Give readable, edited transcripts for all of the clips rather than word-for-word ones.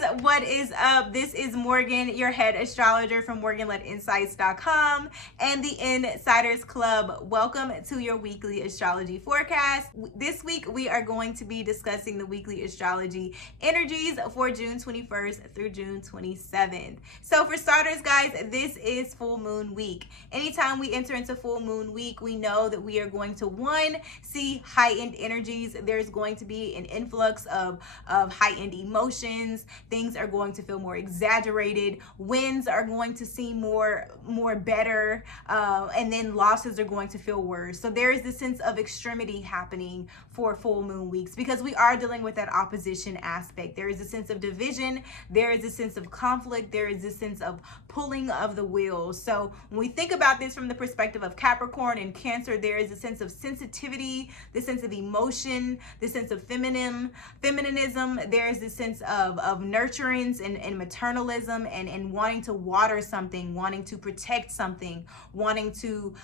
guys, what is up? This is Morgan, your head astrologer from morganlettinsights.com and the Insiders Club. Welcome to your weekly astrology forecast. This week we are going to be discussing the weekly astrology energies for June 21st through June 27th. So for starters, guys, this is full moon week. Anytime we enter into full moon week, we know that we are going to, one, see heightened energies. There's going to be an influx of heightened emotions. Things are going to feel more exaggerated. Wins are going to seem more better, and then losses are going to feel worse. So there is this sense of extremity happening for full moon weeks because we are dealing with that opposition aspect. There is a sense of division. There is a sense of conflict. There is a sense of pulling of the wheels. So when we think about this from the perspective of Capricorn and Cancer, there is a sense of sensitivity, the sense of emotion, the sense of feminism. There is this sense of nurturance and maternalism and wanting to water something, wanting to protect something, wanting to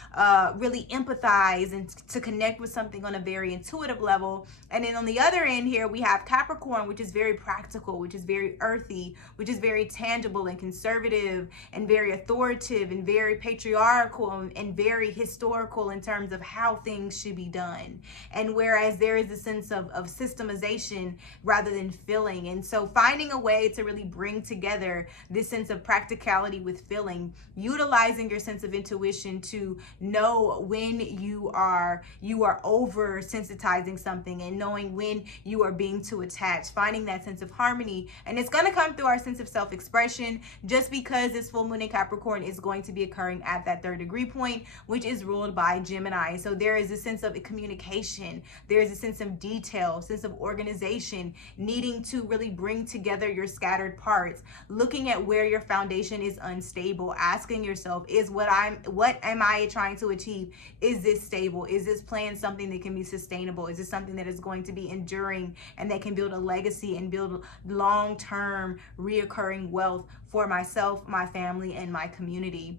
really empathize and to connect with something on a very intuitive level. And then on the other end here, we have Capricorn, which is very practical, which is very earthy, which is very tangible and conservative and very authoritative and very patriarchal and very historical in terms of how things should be done. And whereas there is a sense of systemization rather than feeling. And so finding a way to really bring together this sense of practicality with feeling, utilizing your sense of intuition to know when you are over sensitizing something and knowing when you are being too attached, finding that sense of harmony. And it's going to come through our sense of self-expression, just because this full moon in Capricorn is going to be occurring at that 3rd degree point, which is ruled by Gemini. So there is a sense of communication. There is a sense of detail, sense of organization, needing to really bring together your scattered parts, looking at where your foundation is unstable, asking yourself, what am I trying to achieve? Is this stable? Is this plan something that can be sustainable? Is this something that is going to be enduring and that can build a legacy and build long-term reoccurring wealth for myself, my family, and my community?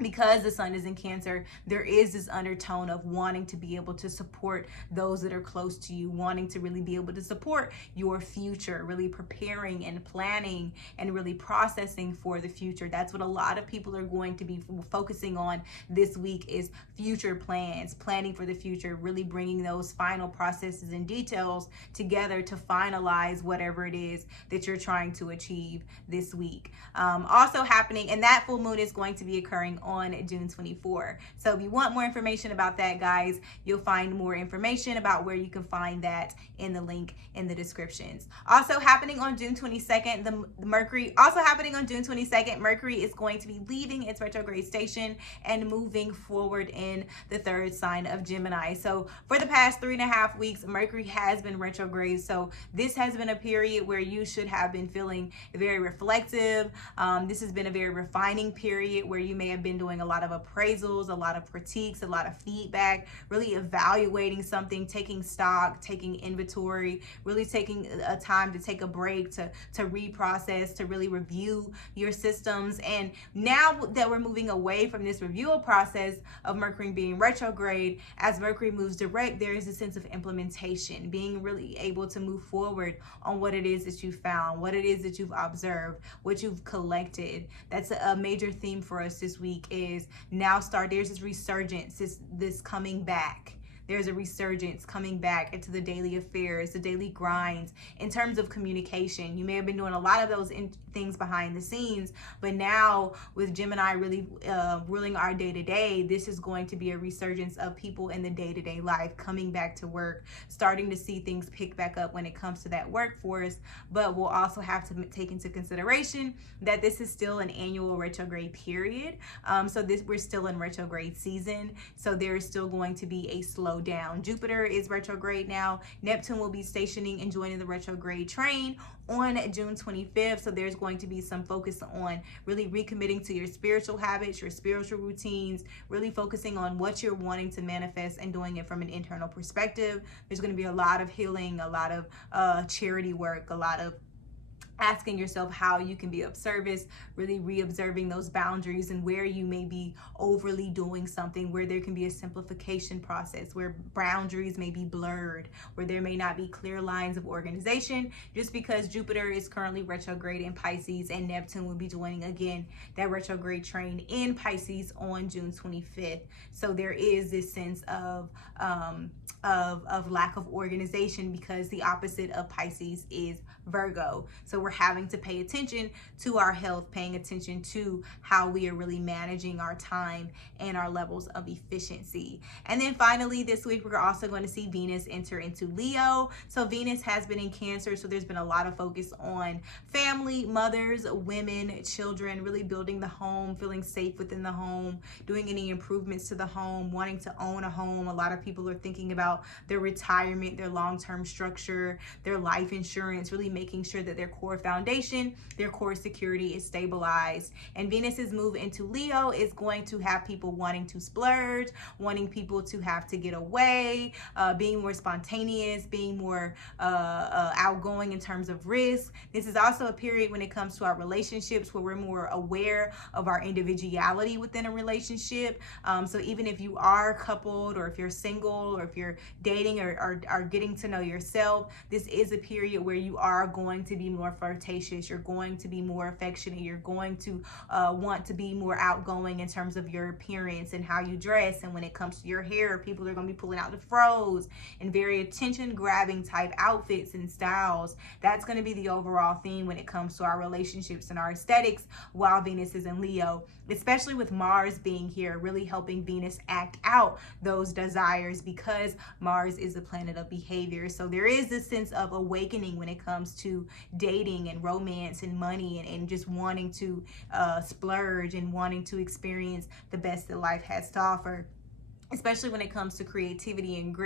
Because the sun is in Cancer, there is this undertone of wanting to be able to support those that are close to you, wanting to really be able to support your future, really preparing and planning and really processing for the future. That's what a lot of people are going to be focusing on this week, is future plans, planning for the future, really bringing those final processes and details together to finalize whatever it is that you're trying to achieve this week. Also happening, and that full moon is going to be occurring on June 24. So if you want more information about that, guys, you'll find more information about where you can find that in the link in the descriptions. Also happening on June 22nd, Mercury is going to be leaving its retrograde station and moving forward in the 3rd sign of Gemini. So for the past 3.5 weeks, Mercury has been retrograde. So this has been a period where you should have been feeling very reflective. This has been a very refining period where you may have been doing a lot of appraisals, a lot of critiques, a lot of feedback, really evaluating something, taking stock, taking inventory, really taking a time to take a break, to reprocess, to really review your systems. And now that we're moving away from this review process of Mercury being retrograde, as Mercury moves direct, there is a sense of implementation, being really able to move forward on what it is that you found, what it is that you've observed, what you've collected. That's a major theme for us this week. Is now there's this resurgence, this coming back. There's a resurgence coming back into the daily affairs, the daily grinds in terms of communication. You may have been doing a lot of those things behind the scenes, but now with Gemini really ruling our day-to-day, this is going to be a resurgence of people in the day-to-day life coming back to work, starting to see things pick back up when it comes to that workforce. But we'll also have to take into consideration that this is still an annual retrograde period. So we're still in retrograde season. So there is still going to be a slow down. Jupiter is retrograde now. Neptune will be stationing and joining the retrograde train on June 25th. So there's going to be some focus on really recommitting to your spiritual habits, your spiritual routines, really focusing on what you're wanting to manifest and doing it from an internal perspective. There's going to be a lot of healing, a lot of charity work, a lot of asking yourself how you can be of service, really re-observing those boundaries and where you may be overly doing something, where there can be a simplification process, where boundaries may be blurred, where there may not be clear lines of organization, just because Jupiter is currently retrograde in Pisces and Neptune will be joining again that retrograde train in Pisces on June 25th. So there is this sense of lack of organization, because the opposite of Pisces is Virgo. So we're having to pay attention to our health, paying attention to how we are really managing our time and our levels of efficiency. And then finally, this week, we're also going to see Venus enter into Leo. So Venus has been in Cancer, so there's been a lot of focus on family, mothers, women, children, really building the home, feeling safe within the home, doing any improvements to the home, wanting to own a home. A lot of people are thinking about their retirement, their long-term structure, their life insurance, really making sure that their core foundation, their core security is stabilized. And Venus's move into Leo is going to have people wanting to splurge, wanting people to have to get away, being more spontaneous, being more outgoing in terms of risk. This is also a period when it comes to our relationships where we're more aware of our individuality within a relationship. So even if you are coupled, or if you're single, or if you're dating, or are getting to know yourself, this is a period where you are going to be more flirtatious, you're going to be more affectionate, you're going to want to be more outgoing in terms of your appearance and how you dress. And when it comes to your hair, people are going to be pulling out the fros and very attention grabbing type outfits and styles. That's going to be the overall theme when it comes to our relationships and our aesthetics while Venus is in Leo, especially with Mars being here, really helping Venus act out those desires, because Mars is the planet of behavior. So there is this sense of awakening when it comes to dating and romance and money, and just wanting to splurge and wanting to experience the best that life has to offer. Especially when it comes to creativity and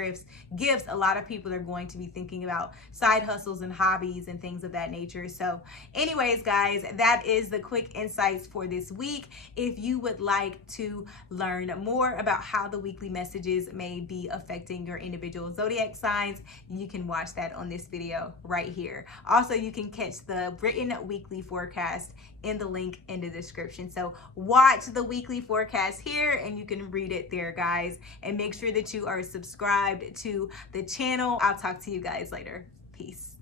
gifts, a lot of people are going to be thinking about side hustles and hobbies and things of that nature. So anyways, guys, that is the quick insights for this week. If you would like to learn more about how the weekly messages may be affecting your individual zodiac signs, you can watch that on this video right here. Also, you can catch the written weekly forecast in the link in the description. So watch the weekly forecast here and you can read it there, guys. And make sure that you are subscribed to the channel. I'll talk to you guys later. Peace.